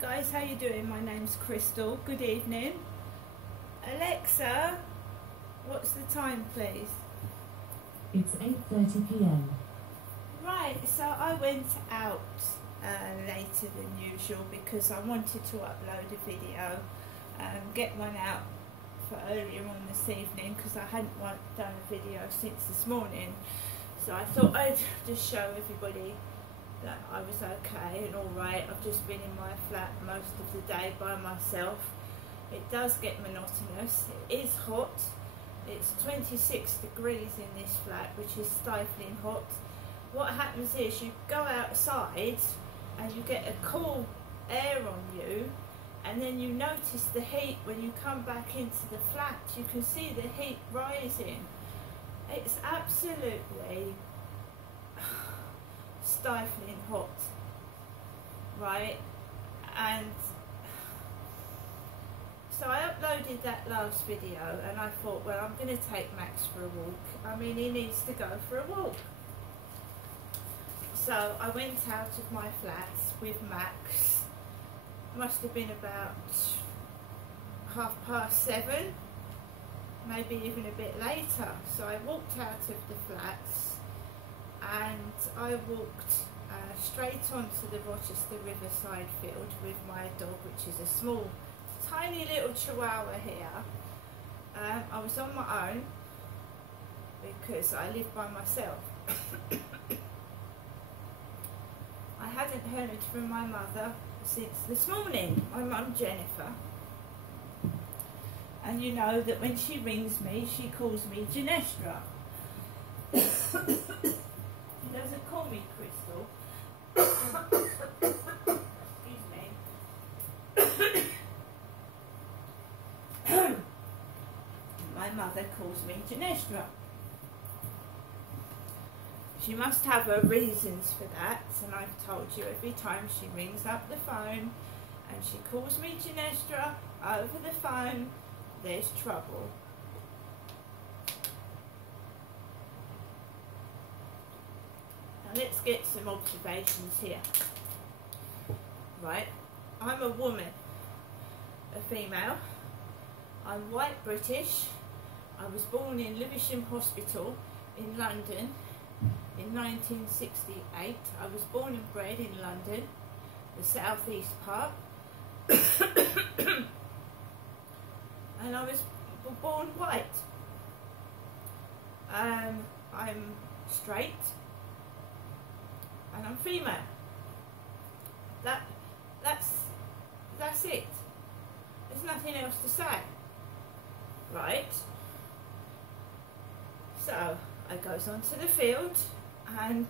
guys, how you doing? My name's Crystal. Good evening. Alexa, what's the time please? It's 8:30 p.m. Right, so I went out later than usual because I wanted to upload a video, get one out for earlier on this evening because I hadn't done a video since this morning. So I thought I'd just show everybody that I was okay and alright. I've just been in my flat most of the day by myself. It does get monotonous. It is hot. It's 26 degrees in this flat, which is stifling hot. What happens is you go outside and you get a cool air on you, and then you notice the heat when you come back into the flat. You can see the heat rising. It's absolutely stifling hot, right? And so I uploaded that last video and I thought, well, I'm going to take Max for a walk. I mean, he needs to go for a walk. So I went out of my flat with Max. Must have been about 7:30, maybe even a bit later. So I walked out of the flats and I walked straight onto the Rochester Riverside field with my dog, which is a small, tiny little chihuahua here. I was on my own because I live by myself. I hadn't heard from my mother since this morning, my mum Jennifer. And you know that when she rings me, she calls me Ginestra. She doesn't call me Crystal. Excuse me. My mother calls me Ginestra. She must have her reasons for that, and I've told you every time she rings up the phone and she calls me Ginestra over the phone, there's trouble. Now let's get some observations here. Right, I'm a woman, a female. I'm white British. I was born in Lewisham Hospital in London in 1968. I was born and bred in London, the southeast part. And I was born white. I'm straight and I'm female. That's it. There's nothing else to say, right? So I goes onto the field and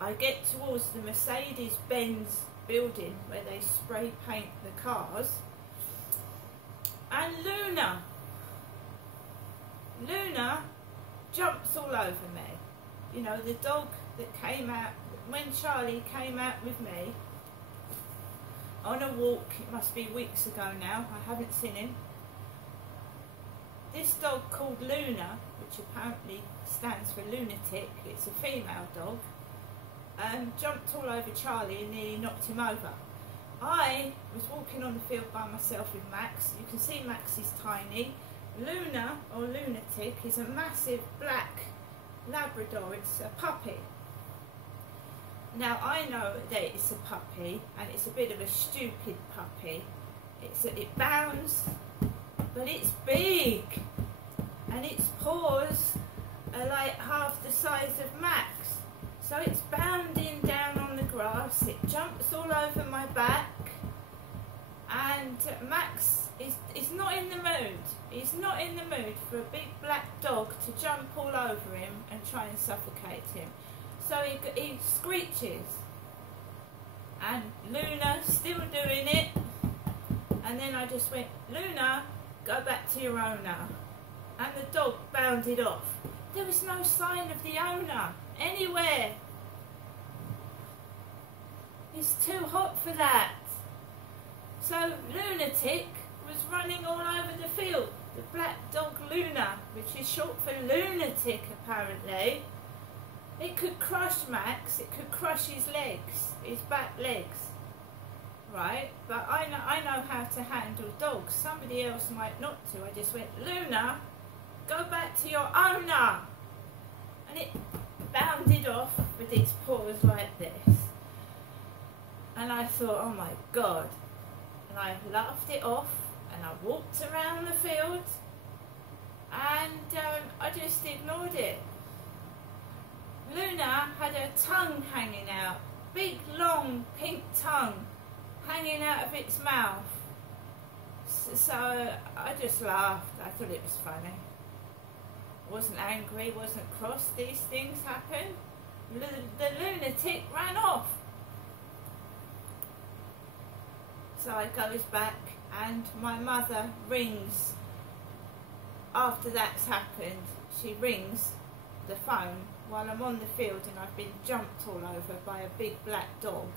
I get towards the Mercedes-Benz building where they spray paint the cars, and Luna jumps all over me. You know, the dog that came out when Charlie came out with me on a walk, it must be weeks ago now, I haven't seen him. This dog called Luna, which apparently stands for lunatic, it's a female dog, jumped all over Charlie and nearly knocked him over. I was walking on the field by myself with Max. You can see Max is tiny. Luna, or lunatic, is a massive black Labrador. It's a puppy. Now I know that it's a puppy and it's a bit of a stupid puppy. It bounds, but it's big, and its paws are like half the size of Max. So it's bounding down on the grass, it jumps all over my back, and Max is not in the mood. He's not in the mood for a big black dog to jump all over him and try and suffocate him. So he screeches, and Luna still doing it, and then I just went, Luna, go back to your owner, and the dog bounded off. There was no sign of the owner anywhere. It's too hot for that. So Lunatic was running all over the field. The black dog Luna, which is short for lunatic apparently. It could crush Max, it could crush his legs, his back legs. right? But I know how to handle dogs. Somebody else might not to. I just went, Luna, go back to your owner. And it bounded off with its paws like this. And I thought, oh my God. And I laughed it off and I walked around the field and I just ignored it. Luna had her tongue hanging out, big long pink tongue hanging out of its mouth. So I just laughed. I thought it was funny. Wasn't angry, wasn't cross. These things happen. The lunatic ran off. So I goes back and my mother rings. After that's happened, she rings the phone while I'm on the field and I've been jumped all over by a big black dog.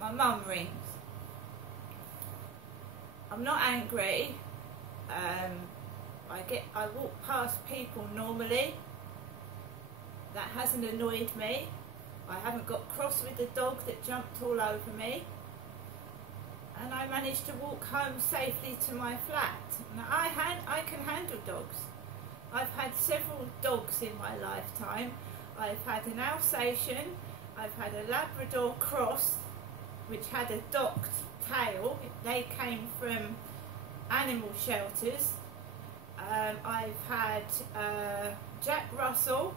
My mum rings. I'm not angry. I walk past people normally. That hasn't annoyed me. I haven't got cross with the dog that jumped all over me. And I managed to walk home safely to my flat. Now, I can handle dogs. I've had several dogs in my lifetime. I've had an Alsatian, I've had a Labrador cross, which had a docked tail. They came from animal shelters. I've had Jack Russell,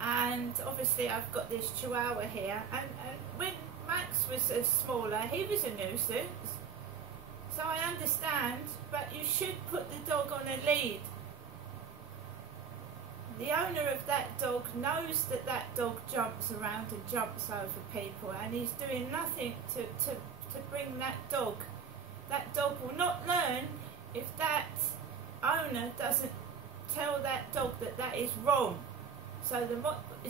and obviously I've got this Chihuahua here. And when Max was smaller, he was a nuisance. So I understand, but you should put the dog on a lead. The owner of that dog knows that that dog jumps around and jumps over people, and he's doing nothing to bring that dog. That dog will not learn if that owner doesn't tell that dog that that is wrong. So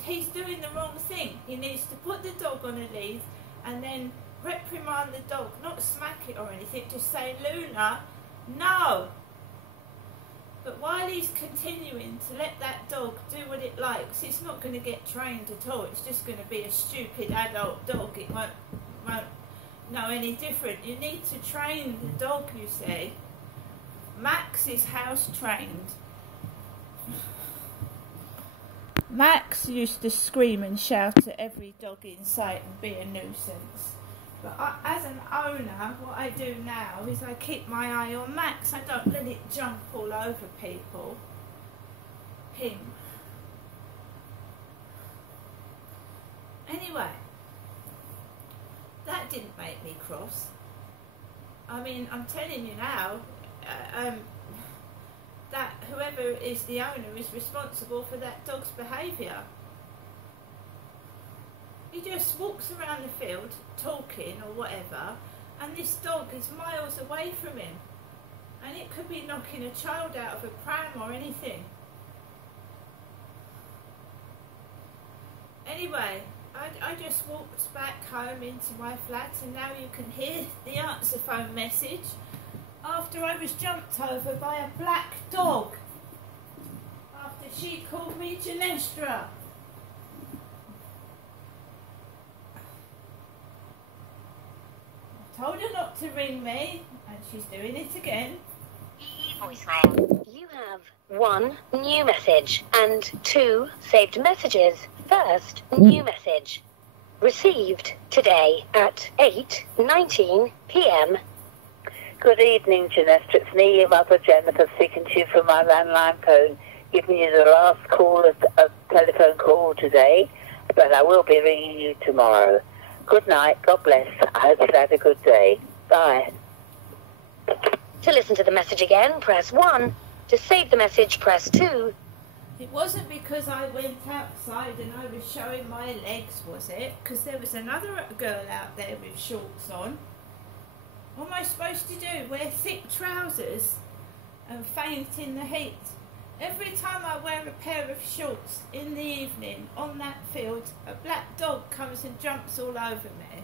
he's doing the wrong thing. He needs to put the dog on a lead and then reprimand the dog, not smack it or anything, just say, Luna, no. But while he's continuing to let that dog do what it likes, it's not going to get trained at all. It's just going to be a stupid adult dog. It won't know any different. You need to train the dog, you see. Max is house trained. Max used to scream and shout at every dog in sight and be a nuisance. But as an owner, what I do now is I keep my eye on Max. I don't let it jump all over people. Him. Anyway, that didn't make me cross. I mean, I'm telling you now, that whoever is the owner is responsible for that dog's behaviour. He just walks around the field talking or whatever, and this dog is miles away from him, and it could be knocking a child out of a pram or anything. Anyway, I just walked back home into my flat, and now you can hear the answer phone message after I was jumped over by a black dog after she called me Genestra. Told her not to ring me, and she's doing it again. Voicemail. You have 1 new message and 2 saved messages. First new message. Received today at 8:19 p.m. Good evening, Genestra. It's me, your mother, Jennifer, speaking to you from my landline phone, giving you the last call of telephone call today, but I will be ringing you tomorrow. Good night. God bless. I hope you've had a good day. Bye. To listen to the message again, press 1. To save the message, press 2. It wasn't because I went outside and I was showing my legs, was it? Because there was another girl out there with shorts on. What am I supposed to do? Wear thick trousers and faint in the heat? Every time I wear a pair of shorts in the evening on that field, a black dog comes and jumps all over me.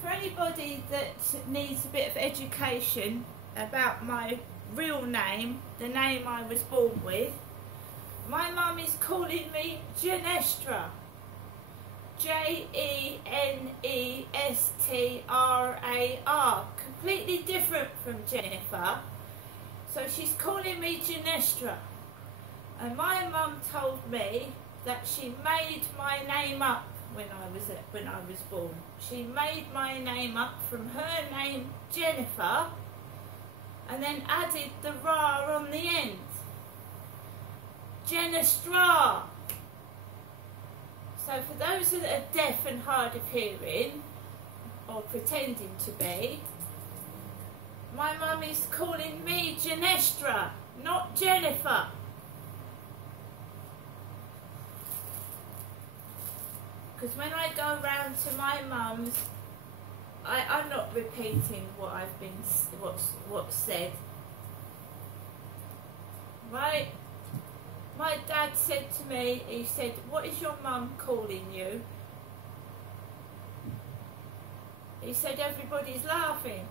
For anybody that needs a bit of education about my real name, the name I was born with, My mum is calling me Genestra. Jenestrar. Completely different from Jennifer. So she's calling me Genestra. And my mum told me that she made my name up when I was born. She made my name up from her name Jennifer and then added the ra on the end. Genestra. So for those that are deaf and hard of hearing, or pretending to be, my mum is calling me Genestra, not Jennifer. Because when I go round to my mum's, I'm not repeating what's said. Right? My dad said to me, he said, "What is your mum calling you?" He said, "Everybody's laughing."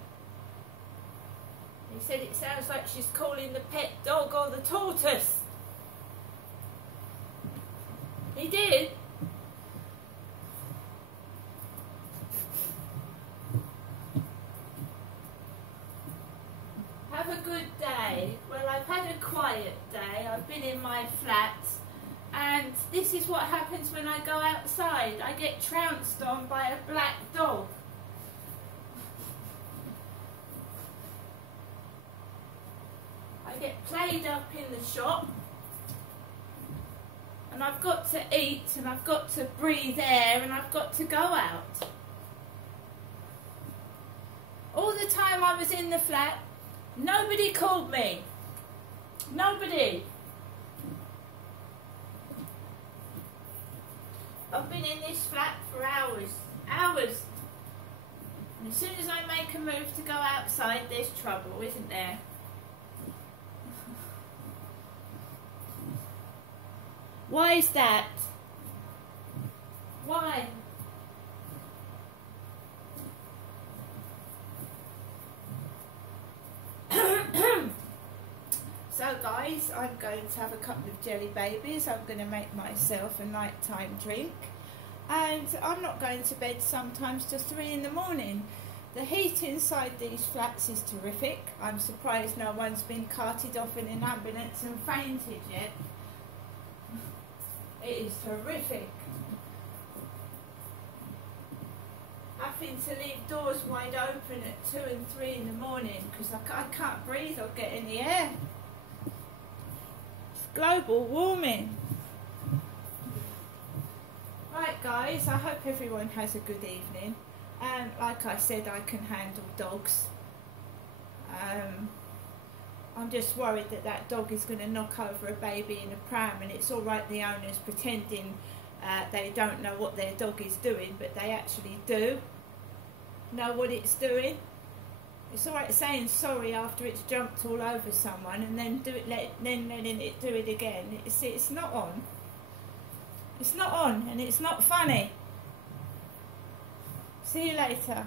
He said, "It sounds like she's calling the pet dog or the tortoise." He did. Have a good day. Well, I've had a quiet day. I've been in my flat, and this is what happens when I go outside. I get trounced on by a black dog. I get played up in the shop, and I've got to eat, and I've got to breathe air, and I've got to go out. All the time I was in the flat, nobody called me. Nobody. I've been in this flat for hours. Hours. And as soon as I make a move to go outside, there's trouble, isn't there? Why is that? Why? So guys, I'm going to have a couple of jelly babies. I'm going to make myself a nighttime drink. And I'm not going to bed sometimes till 3 in the morning. The heat inside these flats is terrific. I'm surprised no one's been carted off in an ambulance and fainted yet. It is terrific. Having to leave doors wide open at 2 and 3 in the morning because I can't breathe or get any air. It's global warming. Right guys, I hope everyone has a good evening. And like I said, I can handle dogs. I'm just worried that that dog is going to knock over a baby in a pram, and it's all right the owner's pretending they don't know what their dog is doing, but they actually do know what it's doing. It's all right saying sorry after it's jumped all over someone and then letting it do it again. It's not on. It's not on, and it's not funny. See you later.